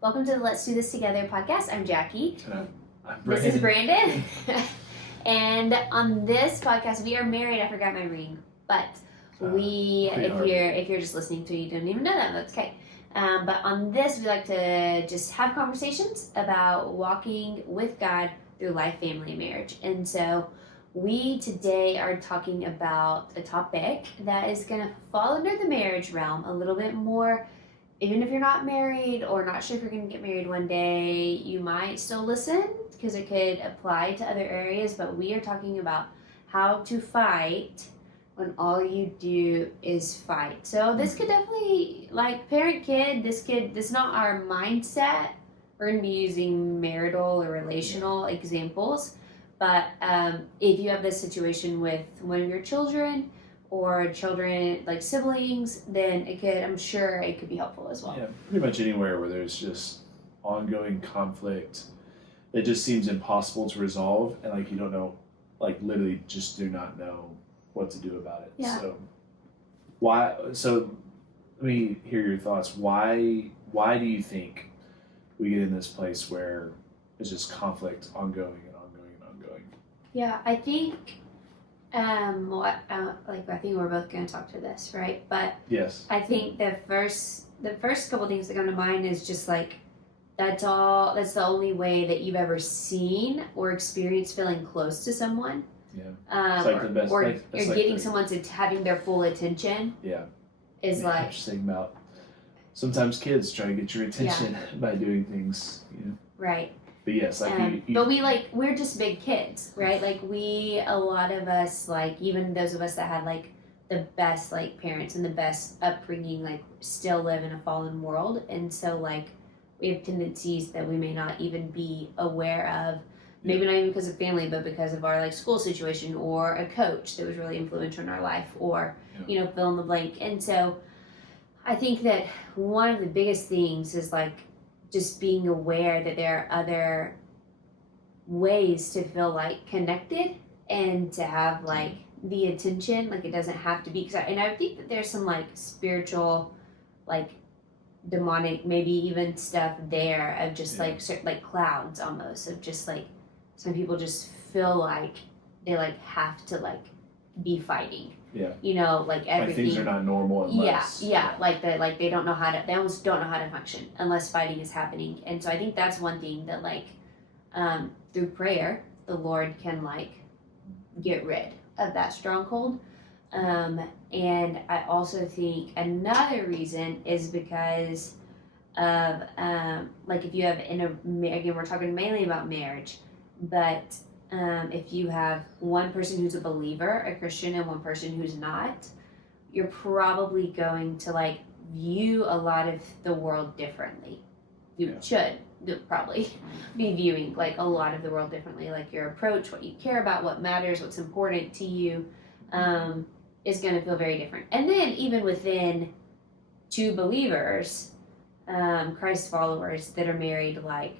Welcome to the Let's Do This Together podcast. I'm Jackie. I'm This is Brandon. And on this podcast, we are married. I forgot my ring, but if you're just listening to it, you don't even know that. That's okay. But on this, we like to just have conversations about walking with God through life, family, and marriage. And so we today are talking about a topic that is going to fall under the marriage realm a little bit more. Even if you're not married or not sure if you're going to get married one day, you might still listen because it could apply to other areas. But we are talking about how to fight when all you do is fight. So this could definitely, like parent-kid, this is not our mindset. We're going to be using marital or relational examples. But if you have this situation with one of your children or children like siblings, then I'm sure it could be helpful as well. Yeah, pretty much anywhere where there's just ongoing conflict that just seems impossible to resolve, and like you don't know, like literally just do not know what to do about it. Yeah. So let me hear your thoughts. Why do you think we get in this place where it's just conflict ongoing and ongoing and ongoing? Yeah, I think I think we're both going to talk to this, right? But yes, I think the first couple things that come to mind is just like that's the only way that you've ever seen or experienced feeling close to someone. Yeah, it's like the best. Or like, you're getting someone to having their full attention. Yeah, is like interesting about sometimes kids try to get your attention by doing things. Right. But yes, but we're just big kids, right? Like a lot of us, like even those of us that had like the best like parents and the best upbringing, like still live in a fallen world, and so like we have tendencies that we may not even be aware of. Maybe not even because of family, but because of our like school situation or a coach that was really influential in our life, or fill in the blank. And so I think that one of the biggest things is like just being aware that there are other ways to feel like connected and to have like the attention. Like it doesn't have to be, and I think that there's some like spiritual, like demonic, maybe even stuff there of just like clouds almost of just like some people just feel like they like have to like be fighting. Yeah. Like everything. Like things are not normal unless. Yeah. Like they don't know how to. They almost don't know how to function unless fighting is happening. And so I think that's one thing that like through prayer the Lord can like get rid of that stronghold. And I also think another reason is because of like if you have again we're talking mainly about marriage, but if you have one person who's a believer, a Christian, and one person who's not, you're probably going to like view a lot of the world differently. You should probably be viewing like a lot of the world differently. Like your approach, what you care about, what matters, what's important to you, is going to feel very different. And then even within two believers, Christ followers that are married, like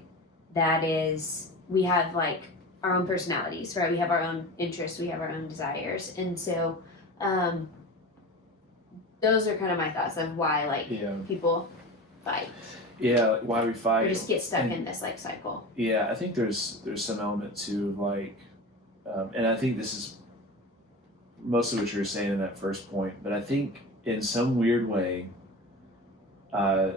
we have like our own personalities, right? We have our own interests, we have our own desires. And so those are kind of my thoughts of why like people fight. Yeah, like why we fight. Or just get stuck in this like cycle. Yeah, I think there's some element to like, and I think this is most of what you were saying in that first point, but I think in some weird way,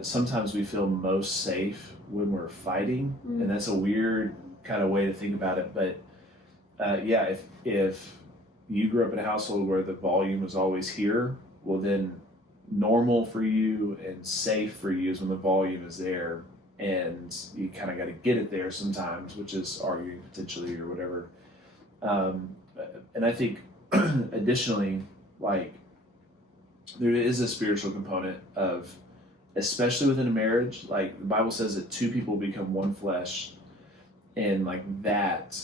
sometimes we feel most safe when we're fighting, and that's a weird kind of way to think about it. But if you grew up in a household where the volume is always here, well then normal for you and safe for you is when the volume is there, and you kind of got to get it there sometimes, which is arguing potentially or whatever. And I think additionally, like there is a spiritual component of, especially within a marriage, like the Bible says that two people become one flesh, and like that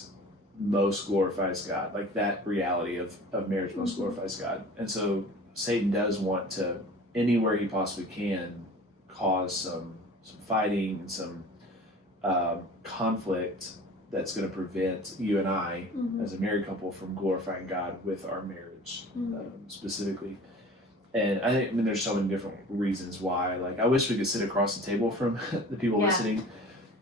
most glorifies God. Like that reality of marriage most glorifies God. And so Satan does want to, anywhere he possibly can, cause some fighting and some conflict that's going to prevent you and I as a married couple from glorifying God with our marriage specifically. And I mean, there's so many different reasons why. Like, I wish we could sit across the table from the people listening,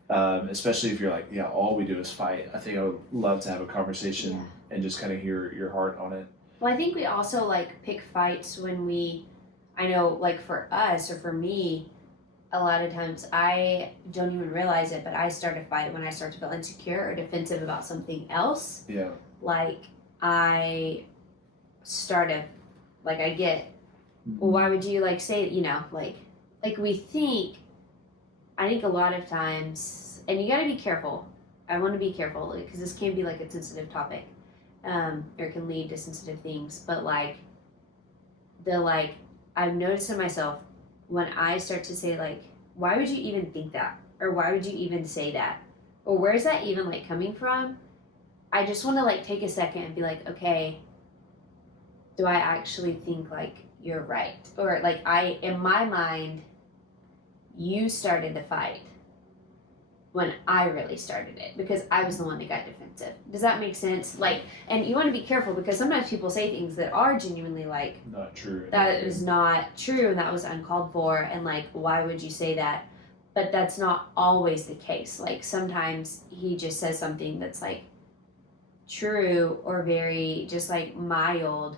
especially if you're like, yeah, all we do is fight. I think I would love to have a conversation and just kind of hear your heart on it. Well, I think we also like pick fights when I know, like for us or for me, a lot of times I don't even realize it, but I start a fight when I start to feel insecure or defensive about something else. Yeah. Like I start to, like I get, well, why would you like say, like we think, I think a lot of times, and you got to be careful. I want to be careful because this can be like a sensitive topic, or it can lead to sensitive things. But I've noticed in myself when I start to say like, why would you even think that, or why would you even say that, or where's that even like coming from? I just want to like take a second and be like, okay, do I actually think like you're right, or like in my mind, you started the fight when I really started it because I was the one that got defensive. Does that make sense? Like, and you want to be careful because sometimes people say things that are genuinely like not true. That is not true and that was uncalled for, and like, why would you say that? But that's not always the case. Like sometimes he just says something that's like true or very just like mild,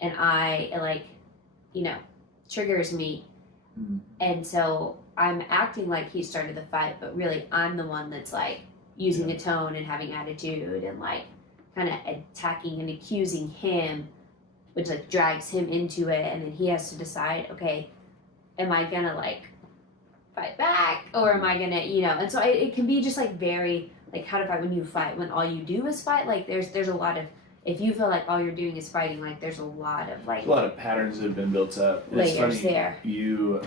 and I like, triggers me. And so I'm acting like he started the fight, but really I'm the one that's like using a tone and having attitude and like kind of attacking and accusing him, which like drags him into it, and then he has to decide, okay, am I gonna like fight back or am I gonna, and so it can be just like very like how to fight when you fight, when all you do is fight. Like there's a lot of, if you feel like all you're doing is fighting, like there's a lot of like a lot of patterns that have been built up. Layers it's funny, there. You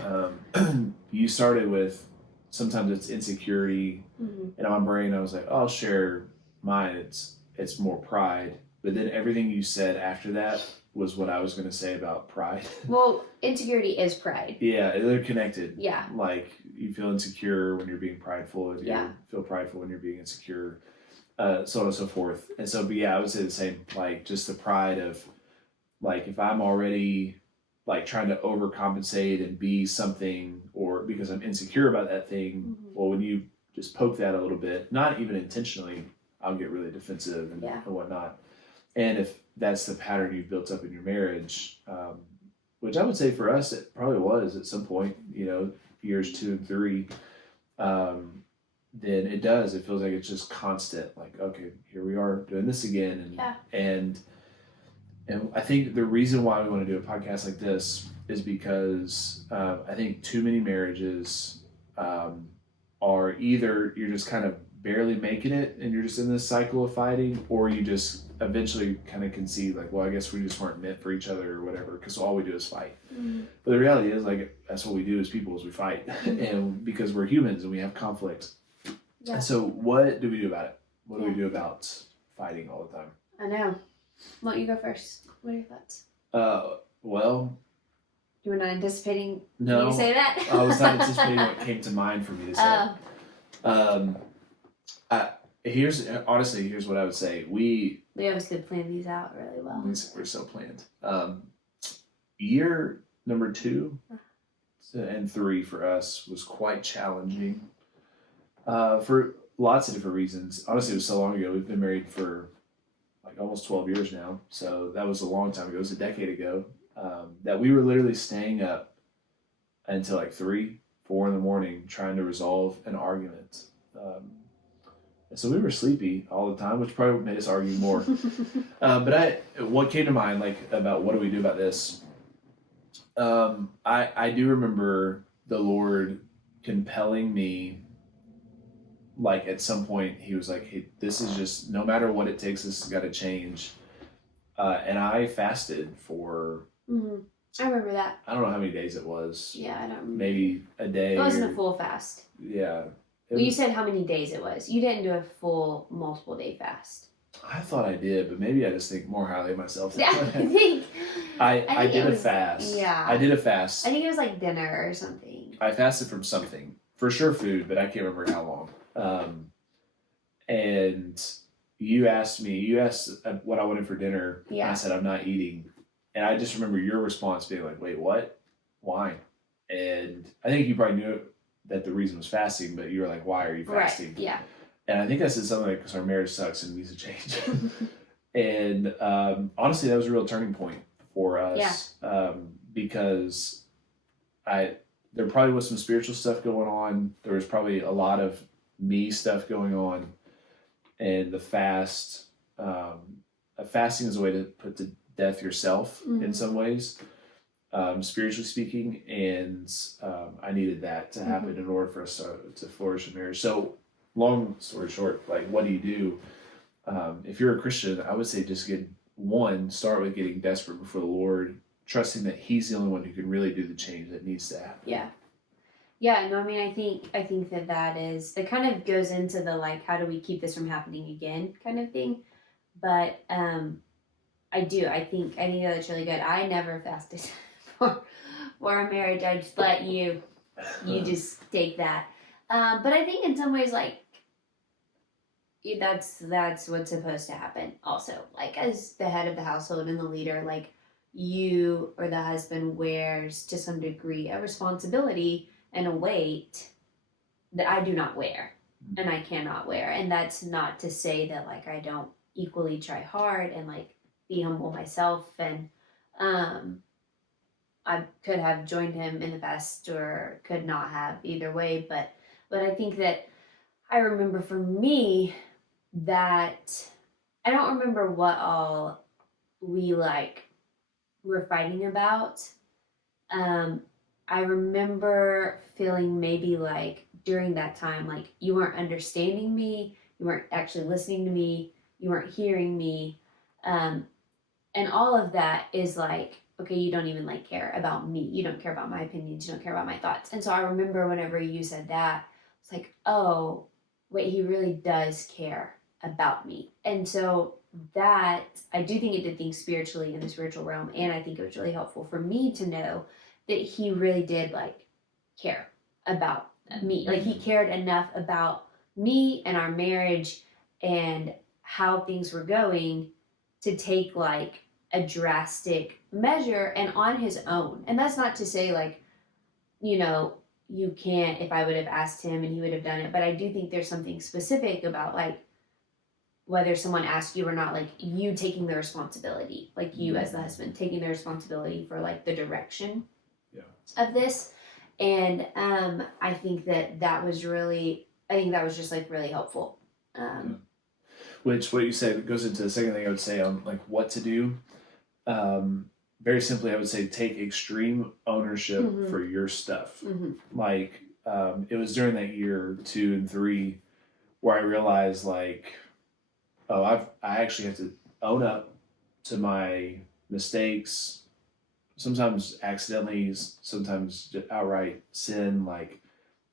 you started with sometimes it's insecurity, and in my brain I was like, oh, I'll share mine. It's more pride, but then everything you said after that was what I was going to say about pride. Well, insecurity is pride. Yeah, they're connected. Yeah. Like you feel insecure when you're being prideful, and you feel prideful when you're being insecure. So on and so forth. And so, but yeah, I would say the same, like just the pride of like, if I'm already like trying to overcompensate and be something, or because I'm insecure about that thing, well, when you just poke that a little bit, not even intentionally, I'll get really defensive and whatnot. And if that's the pattern you've built up in your marriage, which I would say for us, it probably was at some point, years 2 and 3, then it feels like it's just constant, like, okay, here we are doing this again. And I think the reason why we want to do a podcast like this is because I think too many marriages are either you're just kind of barely making it and you're just in this cycle of fighting, or you just eventually kind of concede like, well, I guess we just weren't meant for each other or whatever, because all we do is fight. But the reality is, like, that's what we do as people, is we fight. And because we're humans and we have conflict. And so what do we do about it? What do we do about fighting all the time? I know. Why don't you go first? What are your thoughts? Well, you were not anticipating me to say that? I was not anticipating what came to mind for me to say. Here's what I would say. We obviously planned these out really well. We're so planned. Year number 2 and 3 for us was quite challenging. For lots of different reasons. Honestly, it was so long ago. We've been married for like almost 12 years now. So that was a long time ago. It was a decade ago. That we were literally staying up until like 3, 4 in the morning trying to resolve an argument. And so we were sleepy all the time, which probably made us argue more. But what came to mind, like, about what do we do about this? I do remember the Lord compelling me. Like at some point he was like, hey, this is just, no matter what it takes, this has got to change. And I fasted for, I remember that. I don't know how many days it was. Yeah, I don't remember. Maybe a day. It wasn't a full fast. Yeah. Well, you said how many days it was. You didn't do a full multiple day fast. I thought I did, but maybe I just think more highly of myself. Yeah, I did a fast. Yeah. I did a fast. I think it was like dinner or something. I fasted from something. For sure food, but I can't remember how long. And you asked what I wanted for dinner. Yeah. I said, I'm not eating. And I just remember your response being like, wait, what? Why? And I think you probably knew that the reason was fasting, but you were like, why are you fasting? Right. Yeah. And I think I said something like, because our marriage sucks and needs to change. And honestly, that was a real turning point for us. Because there probably was some spiritual stuff going on. There was probably a lot of me stuff going on. And the fasting is a way to put to death yourself in some ways, spiritually speaking. And I needed that to happen in order for us to flourish in marriage. So long story short, like, what do you do? If you're a Christian, I would say just start with getting desperate before the Lord, trusting that He's the only one who can really do the change that needs to happen. Yeah. Yeah, no, I mean, I think that kind of goes into the, like, how do we keep this from happening again kind of thing. But I think that's really good. I never fasted for a marriage. I just let you just take that. But I think in some ways, like, that's what's supposed to happen also. Like, as the head of the household and the leader, like, you or the husband wears to some degree a responsibility and a weight that I do not wear and I cannot wear. And that's not to say that, like, I don't equally try hard and, like, be humble myself. And I could have joined him in the fast or could not have, either way. But I think that I remember for me that I don't remember what all we, like, were fighting about. I remember feeling maybe like during that time, like, you weren't understanding me, you weren't actually listening to me, you weren't hearing me. And all of that is like, okay, you don't even, like, care about me. You don't care about my opinions. You don't care about my thoughts. And so I remember whenever you said that, it's like, oh, wait, he really does care about me. And so that, I do think it did things spiritually in the spiritual realm. And I think it was really helpful for me to know that he really did, like, care about me. Like, he cared enough about me and our marriage and how things were going to take, like, a drastic measure and on his own. And that's not to say, like, you can't, if I would have asked him and he would have done it, but I do think there's something specific about, like, whether someone asks you or not, like, you taking the responsibility, like, you as the husband taking the responsibility for, like, the direction of this. And I think that was just, like, really helpful. Which, what you said goes into the second thing I would say on, like, what to do. Very simply, I would say take extreme ownership for your stuff. Like, it was during that year 2 and 3 where I realized, like, I actually have to own up to my mistakes, sometimes accidentally, sometimes just outright sin. Like,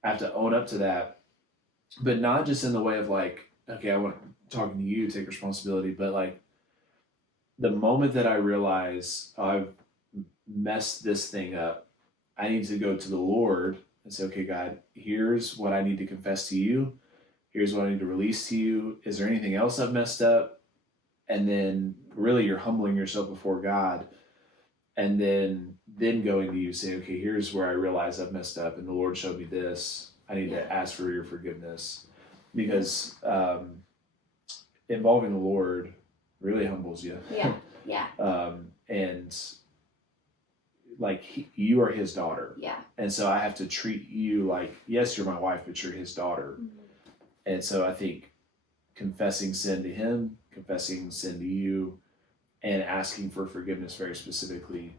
I have to own up to that, but not just in the way of, like, okay, I want talking to you, take responsibility, but, like, the moment that I realize I've messed this thing up, I need to go to the Lord and say, okay, God, here's what I need to confess to you. Here's what I need to release to you. Is there anything else I've messed up? And then really you're humbling yourself before God. And then going to you, say, okay, here's where I realize I've messed up and the Lord showed me this. I need to ask for your forgiveness. Because involving the Lord really humbles you. Yeah. And, like, you are his daughter. Yeah. And so I have to treat you like, yes, you're my wife, but you're his daughter. And so I think confessing sin to him, confessing sin to you, and asking for forgiveness very specifically,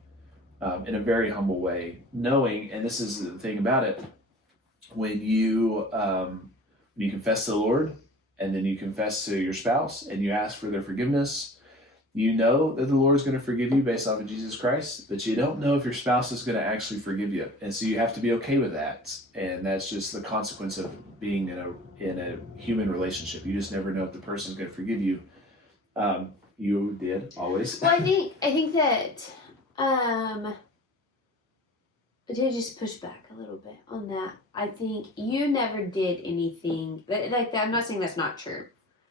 in a very humble way, knowing, and this is the thing about it, when you confess to the Lord, and then you confess to your spouse, and you ask for their forgiveness, you know that the Lord is going to forgive you based off of Jesus Christ, but you don't know if your spouse is going to actually forgive you. And so you have to be okay with that. And that's just the consequence of being in a human relationship. You just never know if the person is going to forgive you. You did, always. Well, I think that to just push back a little bit on that, I think you never did anything like that. I'm not saying that's not true.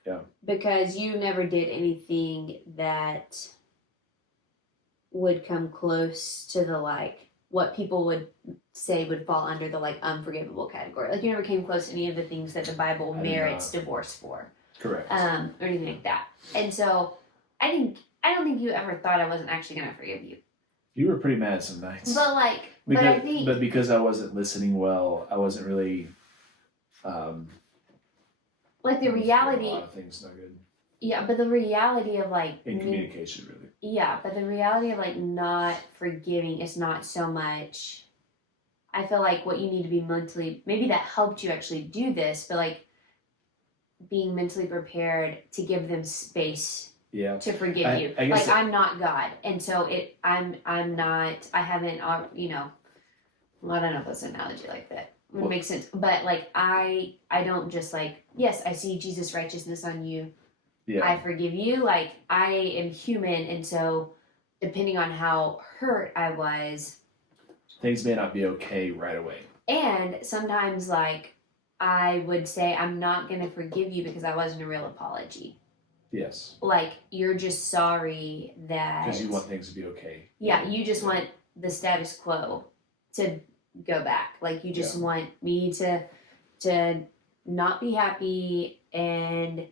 Yeah. Because you never did anything that would come close to the like what people would say would fall under the like unforgivable category. Like you never came close to any of the things that the Bible I did merits not. divorce for, Correct. or anything like that. And so I don't think you ever thought I wasn't actually gonna forgive you. You were pretty mad some nights. But like, because, but I think, because I wasn't listening well, I wasn't really. like the a reality, lot of things not good yeah. But the reality of like in communication, really. yeah, but the reality of like not forgiving is not so much. I feel like what you need to be mentally, maybe that helped you actually do this, but like being mentally prepared to give them space Yeah. to forgive you. I guess like I'm not God, and so I'm not. I haven't. Well, I don't know if that's an analogy like that. It makes sense, but like I don't just like yes, I see Jesus' righteousness on you. Yeah. I forgive you. Like I am human, and so depending on how hurt I was, things may not be okay right away. and sometimes like I would say I'm not gonna forgive you because that wasn't a real apology. Yes. Like you're just sorry that Because you want things to be okay. Yeah, you just want the status quo to go back. Like you just want me to not be happy, and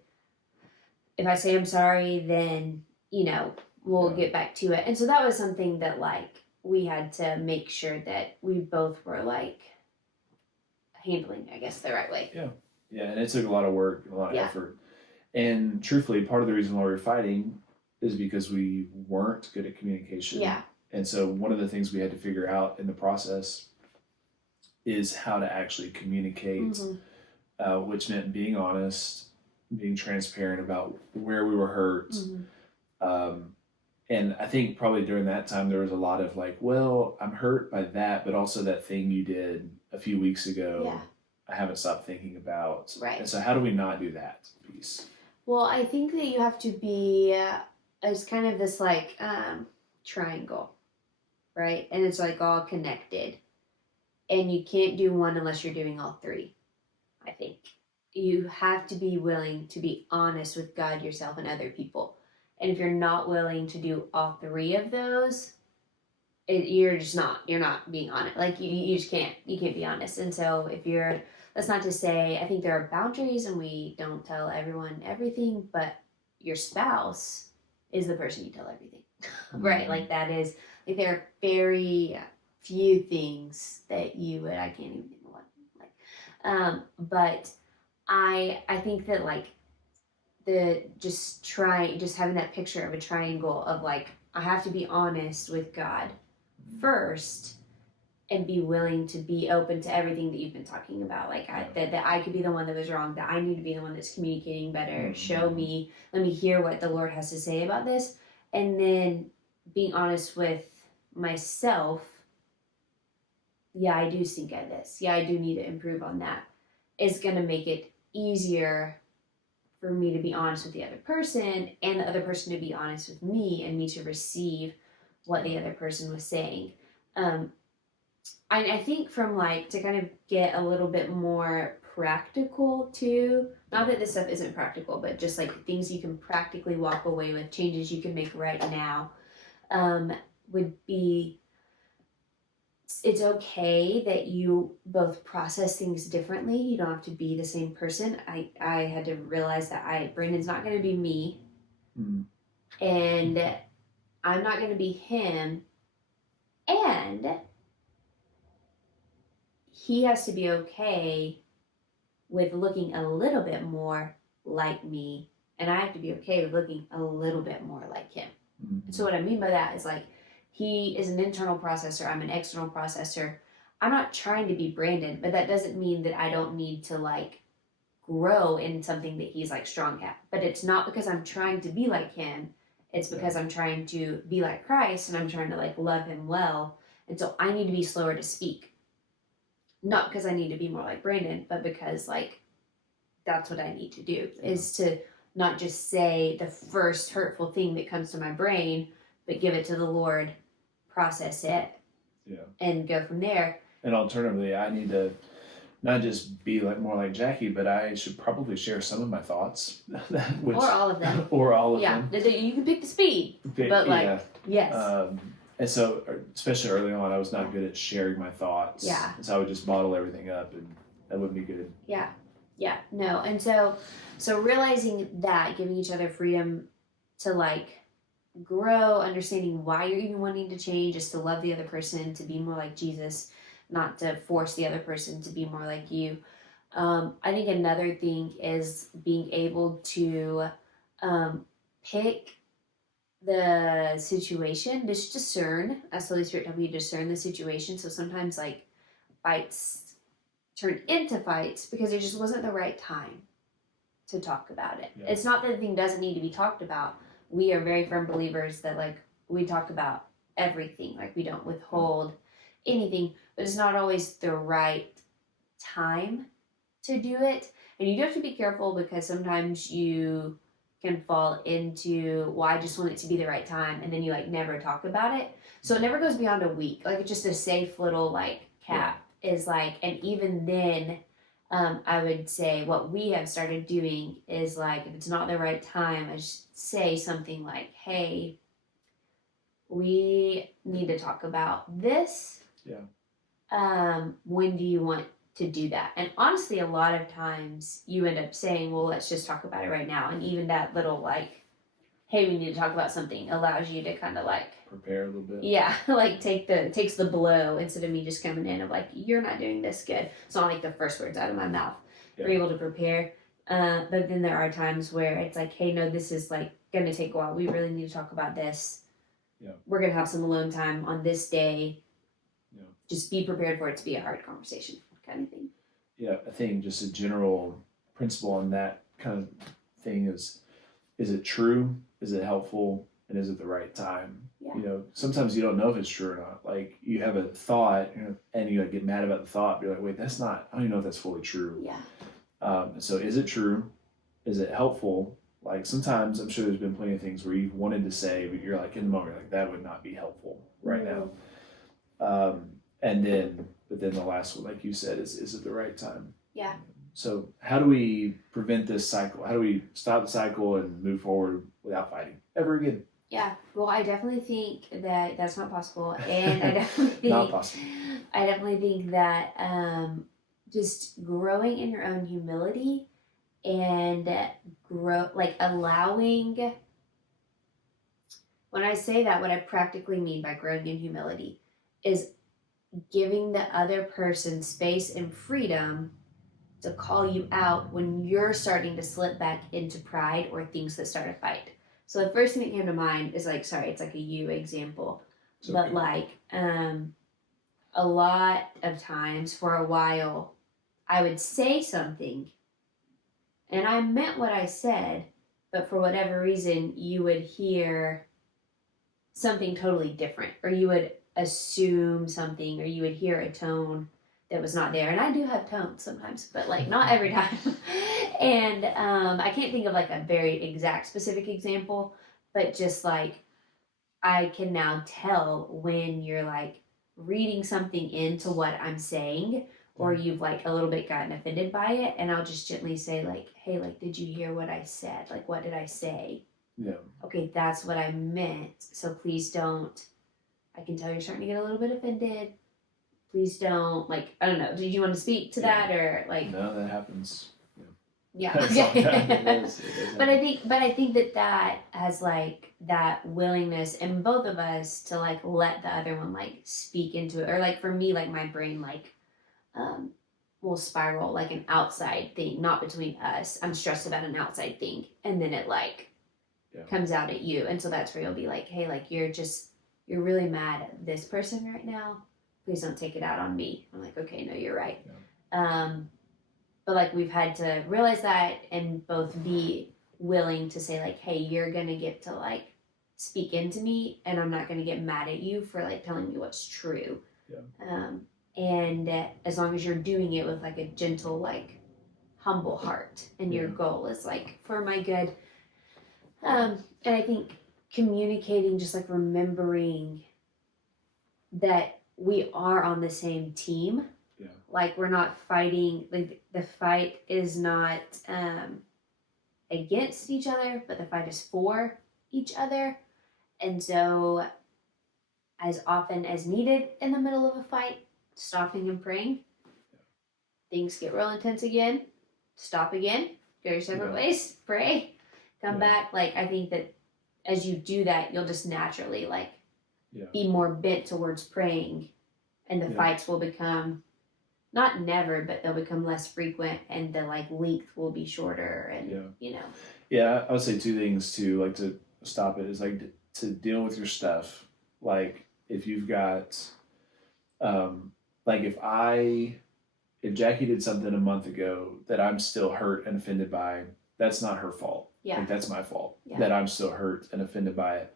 if I say I'm sorry, then we'll get back to it. And so that was something that like we had to make sure that we both were like handling, I guess, the right way. Yeah, and it took a lot of work and a lot of effort. And truthfully, part of the reason why we were fighting is because we weren't good at communication. Yeah. And so one of the things we had to figure out in the process is how to actually communicate, which meant being honest, being transparent about where we were hurt. And I think probably during that time there was a lot of like, well, I'm hurt by that, but also that thing you did a few weeks ago, I haven't stopped thinking about. Right. And so how do we not do that piece? Well, I think that you have to be as kind of this like triangle, right? And it's like all connected. And you can't do one unless you're doing all three, I think. You have to be willing to be honest with God, yourself, and other people. And if you're not willing to do all three of those, you're not being honest. Like you just can't be honest. And so that's not to say, I think there are boundaries and we don't tell everyone everything, but your spouse is the person you tell everything, right? Like that is, like there are very few things that I can't even think of one, like, but I think that like just having that picture of a triangle of like, I have to be honest with God first and be willing to be open to everything that you've been talking about. Like that I could be the one that was wrong, that I need to be the one that's communicating better. Show me, let me hear what the Lord has to say about this. And then being honest with myself. Yeah, I do stink at this. Yeah, I do need to improve on that. Is going to make it easier for me to be honest with the other person and the other person to be honest with me and me to receive what the other person was saying. I think from like, to kind of get a little bit more practical too, not that this stuff isn't practical, but just like things you can practically walk away with, changes you can make right now, would be, it's okay that you both process things differently. You don't have to be the same person. I had to realize that Brandon's not going to be me, and I'm not going to be him, and he has to be okay with looking a little bit more like me, and I have to be okay with looking a little bit more like him. So what I mean by that is like, he is an internal processor, I'm an external processor. I'm not trying to be Brandon, but that doesn't mean that I don't need to like grow in something that he's like strong at. But it's not because I'm trying to be like him, it's because I'm trying to be like Christ, and I'm trying to like love him well. And so I need to be slower to speak. Not because I need to be more like Brandon, but because like that's what I need to do, is to not just say the first hurtful thing that comes to my brain, but give it to the Lord, process it, and go from there. And alternatively, I need to not just be like more like Jackie, but I should probably share some of my thoughts, which, or all of them. or all of Yeah, them. you can pick the speed, but like, Yeah. yes. And so, especially early on, I was not good at sharing my thoughts. Yeah. And so I would just bottle everything up, and that wouldn't be good. Yeah. No. And so realizing that, giving each other freedom to like grow, understanding why you're even wanting to change is to love the other person, to be more like Jesus, not to force the other person to be more like you. I think another thing is being able to pick the situation, just discern, as the Holy Spirit help you discern the situation. So sometimes like fights turn into fights because it just wasn't the right time to talk about it. Yeah. It's not that the thing doesn't need to be talked about. We are very firm believers that like we talk about everything, like we don't withhold anything, but it's not always the right time to do it. And you do have to be careful because sometimes you can fall into, well, I just want it to be the right time, and then you like never talk about it. So it never goes beyond a week. Like it's just a safe little like cap is like, and even then, I would say what we have started doing is like, if it's not the right time, I just say something like, hey, we need to talk about this. Yeah. When do you want to do that? And honestly, a lot of times you end up saying, well, let's just talk about it right now. And even that little like, hey, we need to talk about something allows you to kind of like prepare a little bit. Yeah, like takes the blow instead of me just coming in of like, you're not doing this good. It's not like the first words out of my mouth. Yeah. We're able to prepare. But then there are times where it's like, hey, no, this is like gonna take a while. We really need to talk about this. Yeah. We're gonna have some alone time on this day. Yeah. Just be prepared for it to be a hard conversation, kind of thing. Yeah, I think just a general principle on that kind of thing is it true? Is it helpful? And is it the right time? Yeah. You know, sometimes you don't know if it's true or not. Like you have a thought, and you like get mad about the thought. You're like, wait, that's not. I don't even know if that's fully true. Yeah. So is it true? Is it helpful? Like sometimes I'm sure there's been plenty of things where you've wanted to say, but you're like in the moment, you're like that would not be helpful right now. But then the last one, like you said, is it the right time? Yeah. So how do we prevent this cycle? How do we stop the cycle and move forward without fighting ever again? Yeah. Well, I definitely think that that's not possible, and I definitely think Not possible. I definitely think that just growing in your own humility and allowing. When I say that, what I practically mean by growing in humility is giving the other person space and freedom to call you out when you're starting to slip back into pride or things that start a fight. So the first thing that came to mind is like, sorry, it's like a you example, but like a lot of times for a while, I would say something and I meant what I said, but for whatever reason, you would hear something totally different, or you would assume something, or you would hear a tone that was not there. And I do have tones sometimes, but like not every time. And I can't think of like a very exact specific example, but just like I can now tell when you're like reading something into what I'm saying, or you've like a little bit gotten offended by it, and I'll just gently say like, hey, like, did you hear what I said? Like, what did I say? Yeah. Okay, that's what I meant. So please don't. I can tell you're starting to get a little bit offended. Please don't, like, I don't know. Did you want to speak to that, or like? No, that happens. Yeah. It is But I think that has like that willingness in both of us to like let the other one like speak into it, or like for me, like my brain like will spiral like an outside thing, not between us. I'm stressed about an outside thing, and then it like comes out at you, and so that's where you'll be like, hey, like you're really mad at this person right now. Please don't take it out on me. I'm like, okay, no, you're right. Yeah. But like we've had to realize that and both be willing to say like, hey, you're gonna get to like speak into me, and I'm not gonna get mad at you for like telling me what's true. Yeah. And as long as you're doing it with like a gentle, like humble heart, and your goal is like for my good. And I think communicating, just like remembering that we are on the same team. Yeah. Like we're not fighting, like the fight is not against each other, but the fight is for each other. And so as often as needed in the middle of a fight, stopping and praying. Things get real intense again, stop again, go your separate ways, pray, come back. Like I think that as you do that, you'll just naturally like be more bent towards praying, and the fights will become not never, but they'll become less frequent, and the like length will be shorter, and you know. Yeah, I would say two things to like to stop it is like to deal with your stuff. Like if you've got, like if Jackie did something a month ago that I'm still hurt and offended by, that's not her fault. Yeah. Like that's my fault that I'm still hurt and offended by it.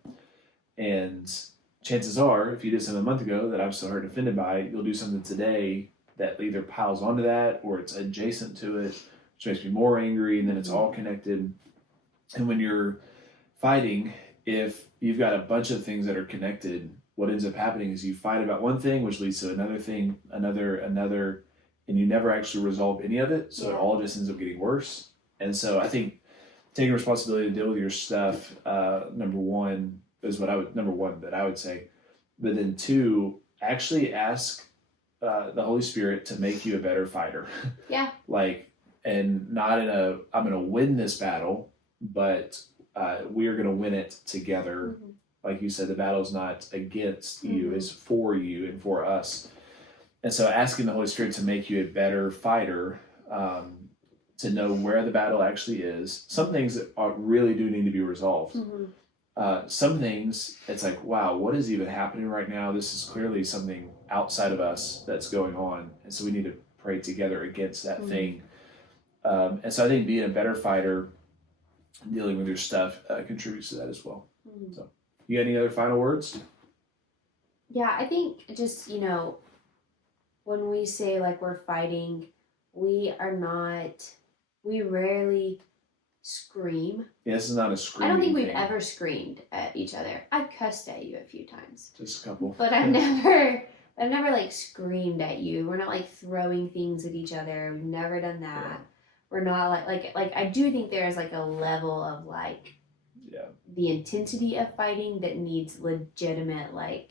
And chances are, if you did something a month ago that I'm still hurt and offended by, you'll do something today that either piles onto that or it's adjacent to it, which makes me more angry, and then it's all connected. And when you're fighting, if you've got a bunch of things that are connected, what ends up happening is you fight about one thing, which leads to another thing, another, and you never actually resolve any of it. So it all just ends up getting worse. And so I think taking responsibility to deal with your stuff, number one that I would say. But then two, actually ask the Holy Spirit to make you a better fighter. Yeah. Like, and not in a, I'm going to win this battle, but we are going to win it together. Mm-hmm. Like you said, the battle is not against you, it's for you and for us. And so asking the Holy Spirit to make you a better fighter, to know where the battle actually is. Some things really do need to be resolved. Some things, it's like, wow, what is even happening right now? This is clearly something outside of us that's going on. And so we need to pray together against that thing. And so I think being a better fighter, dealing with your stuff, contributes to that as well. So, you got any other final words? Yeah, I think just, when we say like we're fighting, we rarely scream. Yeah, this is not a scream. I don't think we've ever screamed at each other. I've cussed at you a few times. Just a couple. But I've never like screamed at you. We're not like throwing things at each other. We've never done that. Yeah. We're not like I do think there's like a level of like the intensity of fighting that needs legitimate like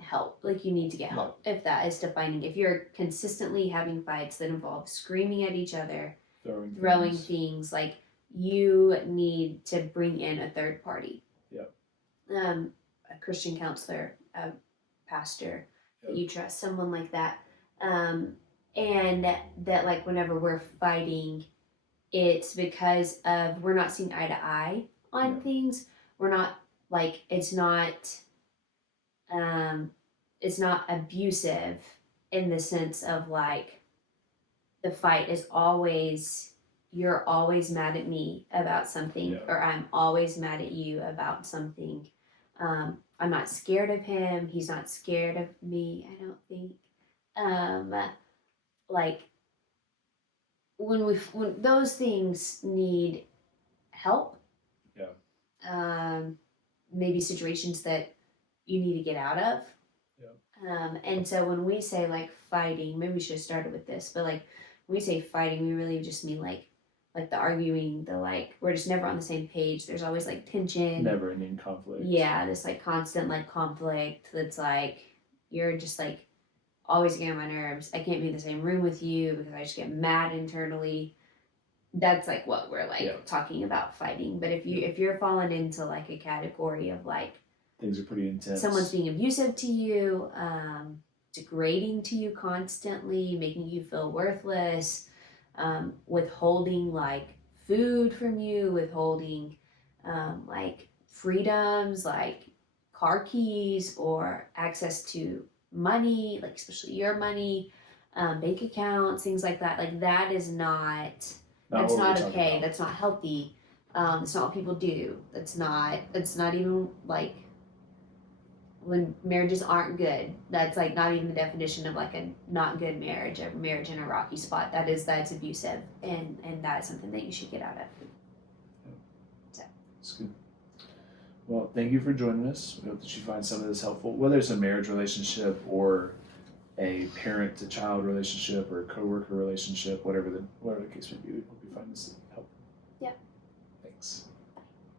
help. Like you need to get help if that is defining. If you're consistently having fights that involve screaming at each other, throwing things, like you need to bring in a third party. A Christian counselor, a pastor that you trust, someone like that. And that like whenever we're fighting, it's because of we're not seeing eye to eye on things. We're not like it's not abusive in the sense of like the fight is always you're always mad at me about something or I'm always mad at you about something. I'm not scared of him. He's not scared of me, I don't think. Like when those things need help, maybe situations that you need to get out of. And so when we say like fighting, maybe we should have started with this, but like when we say fighting, we really just mean like the arguing, the like we're just never on the same page. There's always like tension, never ending conflict. Yeah, this like constant like conflict that's like you're just like always getting on my nerves. I can't be in the same room with you because I just get mad internally. That's like what we're like talking about fighting. But if you're falling into like a category of like things are pretty intense, someone's being abusive to you, degrading to you constantly, making you feel worthless, withholding like food from you, withholding like freedoms like car keys or access to money, like especially your money, bank accounts, things like that. Like that is that's not okay. That's not healthy. It's not what people do. That's not even like when marriages aren't good. That's like not even the definition of like a not good marriage, a marriage in a rocky spot. That's abusive, and that's something that you should get out of. So. That's good. Well, thank you for joining us. We hope that you find some of this helpful, whether it's a marriage relationship or a parent to child relationship or a coworker relationship, whatever the case may be. We hope you find this helpful. Yeah. Thanks.